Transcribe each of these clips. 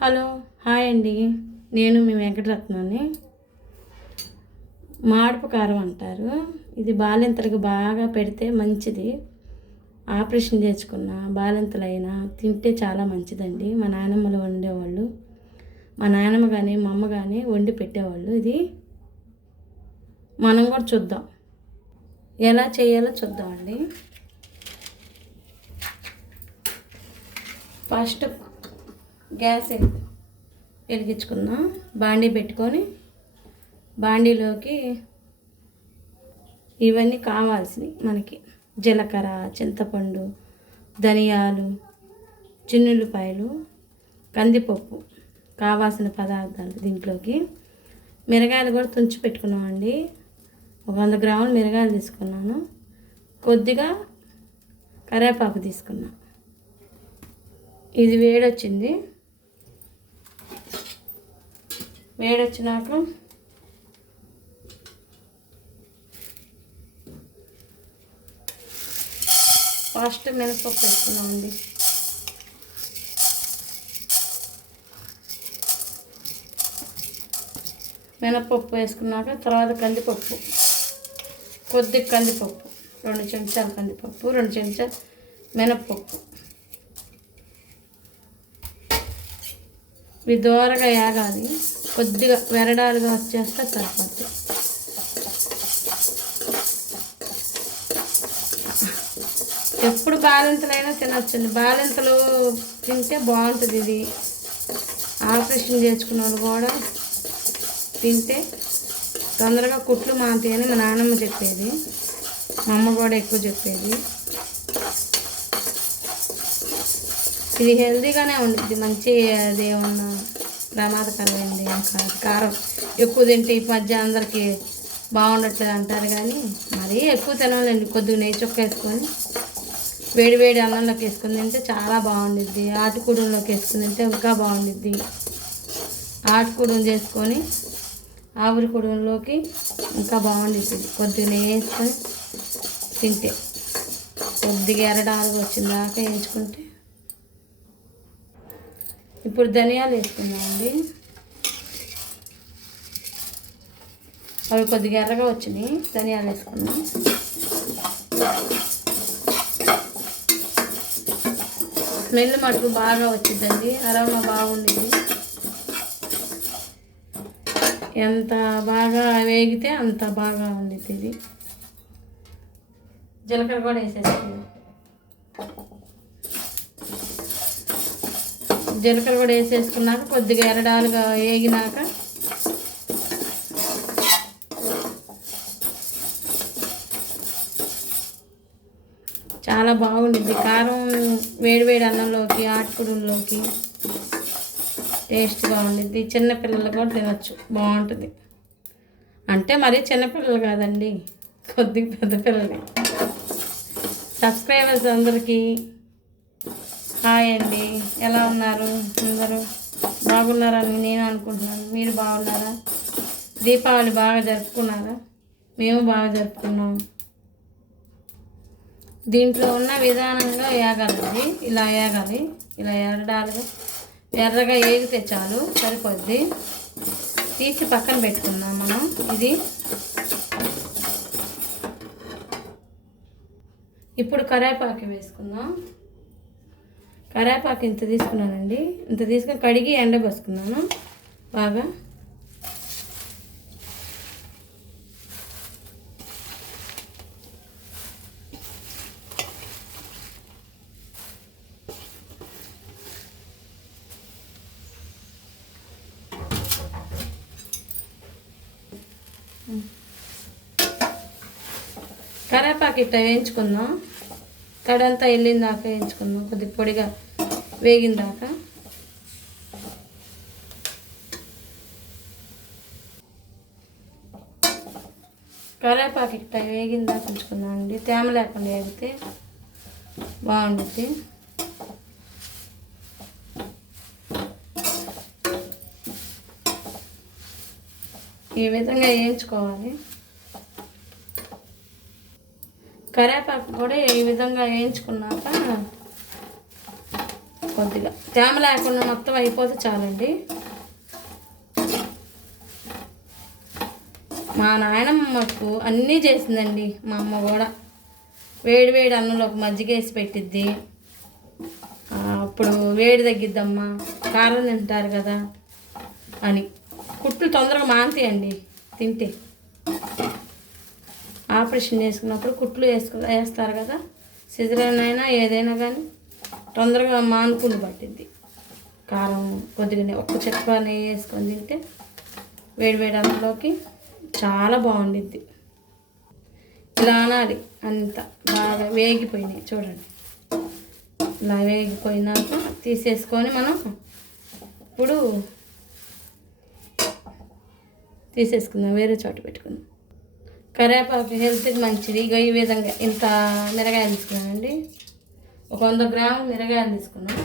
Hello hi అండి. నేను మీ వెంకటరత్నాన్ని. మాడుపు కారం అంటారు. ఇది బాలింతలకు బాగా పెడితే మంచిది. ఆపరేషన్ చేసుకున్న బాలింతలైనా తింటే చాలా మంచిదండి. మా నాయనమ్మలు వండేవాళ్ళు. మా నాయనమ్మ కానీ మా అమ్మ కానీ వండి పెట్టేవాళ్ళు ఇది. మనం కూడా చూద్దాం. ఎలా చేయాలో చూద్దామండి. ఫస్ట్ గ్యాస్ వెలిగించుకుందాం. బాండీ పెట్టుకొని బాండీలోకి ఇవన్నీ కావాల్సినవి మనకి. జీలకర్ర చింతపండు ధనియాలు చిన్నుల్లిపాయలు కందిపప్పు కావాల్సిన పదార్థాలు దీంట్లోకి. మిరగాయలు కూడా తుంచి పెట్టుకున్నామండి. ఒక వంద గ్రాములు మిరగాయలు తీసుకున్నాను. కొద్దిగా కరివేపాకు తీసుకున్నాను ఇది వేడొచ్చింది. వేడొచ్చినాక ఫస్ట్ మినపప్పు వేసుకున్నామండి మినపప్పు వేసుకున్నాక తర్వాత కందిపప్పు కొద్ది కందిపప్పు రెండు చెంచాలు కందిపప్పు రెండు చెంచాలు మినపప్పు. ఇవి దోరగా ఏగాలి. కొద్దిగా వెరడాలుగా వచ్చేస్తే సరిపోద్ది. ఎప్పుడు బాలింతలైనా తినొచ్చండి. బాలింతలు తింటే బాగుంటుంది ఇది. ఆపరేషన్ చేసుకున్న వాళ్ళు కూడా తింటే తొందరగా కుట్లు మాంతి అని మా నాన్నమ్మ చెప్పేది. మా అమ్మ కూడా ఎక్కువ చెప్పేది. ఇది హెల్తీగానే ఉంటుంది మంచి అది ప్రమాదకరమైంది ఏం కాదు కారం ఎక్కువ తింటే ఈ మధ్య అందరికీ బాగుండట్లేదు అంటారు కానీ మరీ ఎక్కువ తినాలండి. కొద్దిగా నెయ్యి చొక్క వేసుకొని వేడి వేడి అన్నంలోకి వేసుకుని తింటే చాలా బాగుండిద్ది. ఆటుకూడంలోకి వేసుకుని తింటే ఇంకా బాగుండిద్ది. ఆటుకూడం చేసుకొని ఆవిరి కుడంలోకి ఇంకా బాగుండిద్ది. కొద్దిగా నెయ్యి వేసుకొని తింటే కొద్దిగా ఎరడాలుగా వచ్చిన దాకా వేయించుకుంటే ఇప్పుడు ధనియాలు వేసుకున్నామండి అవి కొద్దిగా ఎర్రగా వచ్చినాయి. ధనియాలు వేసుకున్నాం స్మెల్ మటుకు బాగా వచ్చిందండి. అరవ బాగుండింది. ఎంత బాగా వేగితే అంత బాగా ఉండిద్ది ఇది. జీలకర్ర కూడా వేసేస్తుంది జీలకర్ర కూడా వేసేసుకున్నాక కొద్దిగా ఎరడాలుగా వేగినాక చాలా బాగుండిద్ది. కారం వేడివేడి అన్నంలోకి ఆటుకుడుల్లోకి టేస్ట్గా ఉండిద్ది. చిన్నపిల్లలు కూడా తినచ్చు. బాగుంటుంది. అంటే మరీ చిన్నపిల్లలు కాదండి. కొద్దిగా పెద్ద పిల్లలే. సబ్స్క్రైబర్స్ అందరికీ హాయ్ అండి. ఎలా ఉన్నారు? అందరూ బాగున్నారని నేను అనుకుంటున్నాను. మీరు బాగున్నారా? దీపావళి బాగా జరుపుకున్నారా? మేము బాగా జరుపుకున్నాం. దీంట్లో ఉన్న విధానంగా వేగాలండి ఇలా వేగాలి ఇలా ఎరడాలుగా ఎర్రగా ఏగితే చాలు సరిపోద్ది. తీసి పక్కన పెట్టుకుందాం మనం. ఇది ఇప్పుడు కరేపాకు వేసుకుందాం. కరేపాకు ఇంత తీసుకున్నానండి. ఇంత తీసుకొని కడిగి ఎండబోసుకున్నాను బాగా. కరేపాకు ఇట్లా వేయించుకుందాం. తడంతా వెళ్ళిన దాకా వేయించుకుందాం. కొద్దిగా పొడిగా వేగిన దాకా. కరేపాకు ఇట్లా వేగిన దాకా ఉంచుకుందాం అండి. తేమ లేకుండా వేగితే బాగుంటుంది. ఈ విధంగా వేయించుకోవాలి. కరేపాకు కూడా ఈ విధంగా వేయించుకున్నాక కొద్దిగా తేమ లేకుండా మొత్తం అయిపోతే చాలండి. మా నాయనమ్మకు అన్నీ చేసిందండి మా అమ్మ కూడా. వేడి వేడి అన్నంలో ఒక మజ్జిగ వేసి పెట్టిద్ది. అప్పుడు వేడి తగ్గిద్దమ్మా కారం తింటారు కదా అని. కుట్లు తొందరగా మాంతాయండి తింటే. ఆపరేషన్ చేసుకున్నప్పుడు కుట్లు వేసుకు వేస్తారు కదా సిజరన్ అయినా ఏదైనా కానీ. తొందరగా మానుకుండి పట్టింది కారం కొద్దిగానే ఒక్క చెక్క నెయ్యి వేసుకొని తింటే వేడి వేడి అందులోకి చాలా బాగుండిద్ది. ఇలా అనాలి. అంత బాగా వేగిపోయినాయి చూడండి. ఇలా వేగిపోయినాక తీసేసుకొని మనం ఇప్పుడు తీసేసుకుందాం. వేరే చోట పెట్టుకుందాం. కరివేపాకు హెల్త్కి మంచిది. ఇక ఈ విధంగా ఇంత మిరగాయ తీసుకున్నామండి ఒక వంద గ్రాములు మిరగాయలు తీసుకున్నాం.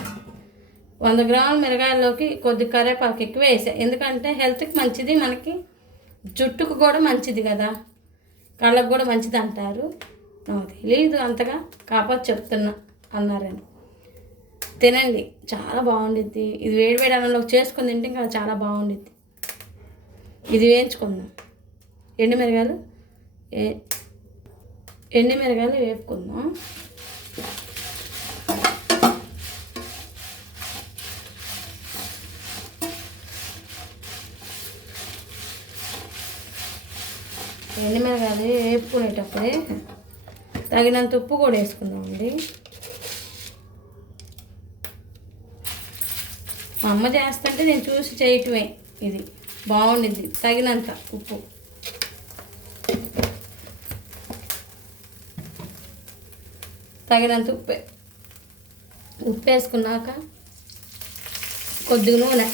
వంద గ్రాముల మిరగాయల్లోకి కొద్ది కరివేపాకు ఎక్కువ వేసా. ఎందుకంటే హెల్త్కి మంచిది మనకి జుట్టుకు కూడా మంచిది కదా. కళ్ళకు కూడా మంచిది అంటారు. నాకు తెలియదు అంతగా కాకపోతే చెప్తున్నా అన్నారని. తినండి చాలా బాగుండిద్ది. ఇది వేడి వేడి అన్నంలోకి చేసుకుని తింటే ఇంకా చాలా బాగుండిద్ది. ఇది వేయించుకుందాం. ఎండు మిరగాయలు ఏ ఎండు మిరగాయలు వేపుకుందాం. ఎండుమిరగాయలు వేపుకునేటప్పుడే తగినంత ఉప్పు కూడా వేసుకుందామండి. మా అమ్మ చేస్తుంటే నేను చూసి చేయటమే ఇది. బాగుండిద్ది తగినంత ఉప్పు. తగినంత ఉప్పు ఉప్పు వేసుకున్నాక కొద్దిగా నూనె.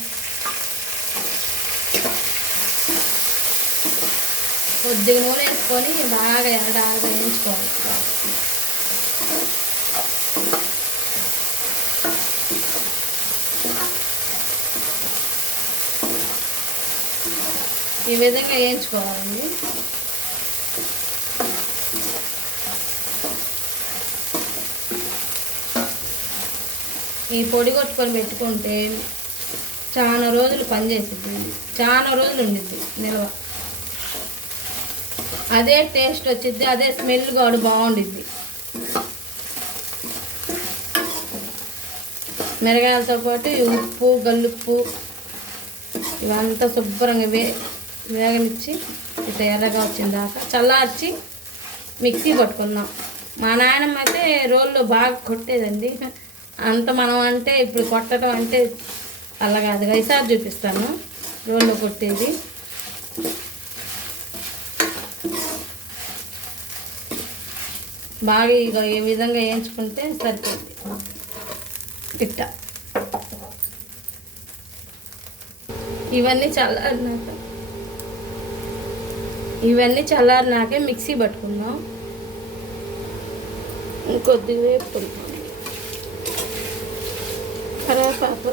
కొద్దిగా నూనె వేసుకొని బాగా ఎరడాలుగా వేయించుకోవాలి. ఈ విధంగా వేయించుకోవాలండి. ఈ పొడి కొట్టుకొని పెట్టుకుంటే చాలా రోజులు పనిచేసిద్ది. చాలా రోజులు ఉండిద్ది నిల్వ. అదే టేస్ట్ వచ్చింది అదే స్మెల్ కూడా బాగుండిద్ది. మిరగాయలతో పాటు ఉప్పు గల్లుప్పు ఇవంతా శుభ్రంగా వే వేగనిచ్చి ఇట్లా ఎర్రగా వచ్చిన దాకా చల్లార్చి మిక్సీ పట్టుకుందాం. మా నాయనమ్మ అయితే రోల్లో బాగా కొట్టేదండి. అంత మనం అంటే ఇప్పుడు కొట్టడం అంటే అలా కాదు ఈసారి చూపిస్తాను. రోల్లో కొట్టేది. బాగా ఇక ఈ విధంగా వేయించుకుంటే సరిపోతుంది పిట్ట ఇవన్నీ చల్లారినాక ఇవన్నీ చల్లారినాకే మిక్సీ పట్టుకుందాం. ఇంకొద్దిగా వేపుకుందాం. కరివేపాకు.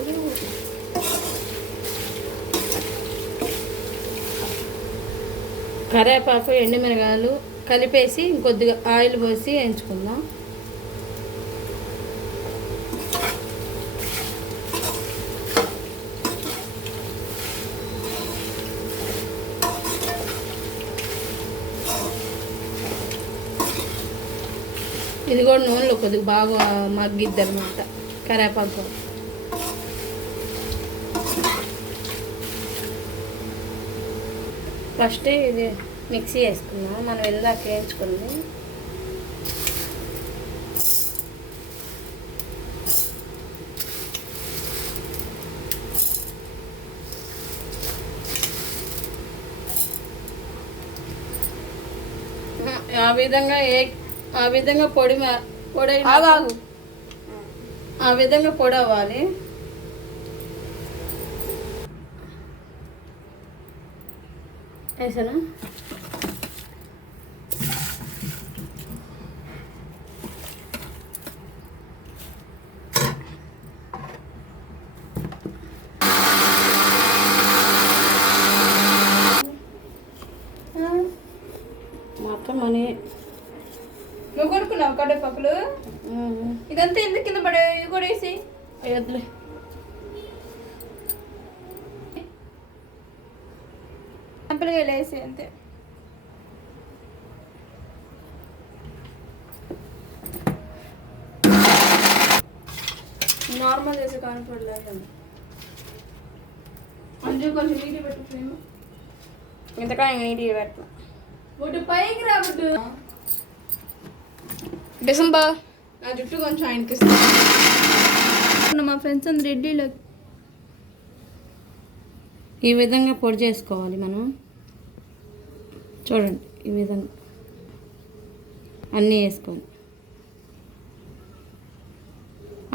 కరివేపాకు ఎండుమిరగాయలు కలిపేసి ఇంకొద్దిగా ఆయిల్ పోసి వేయించుకుందాం. ఇది కూడా నూనెలో కొద్దిగా బాగా మగ్గిద్ది అనమాట కరేపాకు ఫస్టే ఫస్ట్ ఇది మిక్సీ వేసుకుందాం. మనం వెళ్ళాక వేయించుకుంది. ఆ విధంగా ఏ ఆ విధంగా పొడి పొడి ఆ విధంగా పొడి అవ్వాలి వేసానా మొత్తం మనీ నువ్వు కొనుక్కున్నావు కరివేపాకులు ఇదంతా ఎందుకు కింద పడే ఇవి కూడా వేసి? వద్దులే సింపుల్గా లేసి అంతే. నార్మల్ చేసే కాన్ఫర్ట్ లేదు. అంటే కొంచెం నీటి పెట్టు ఇంతకాలం నీటి పెట్టు పైకి రాబట్టు డిసెంబర్. నా జుట్టు కొంచెం ఆయనకి ఇస్తాను మా ఫ్రెండ్స్ అందరు రెడ్డిలో ఈ విధంగా పొడి చేసుకోవాలి మనం. చూడండి ఈ విధంగా. అన్నీ వేసుకొని.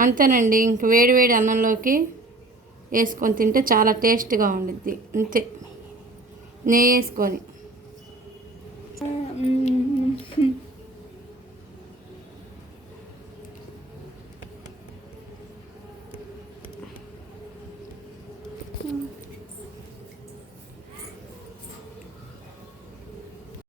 అంతేనండి ఇంక వేడి వేడి అన్నంలోకి వేసుకొని తింటే చాలా టేస్ట్గా ఉండిద్ది. అంతే. నెయ్యి వేసుకొని.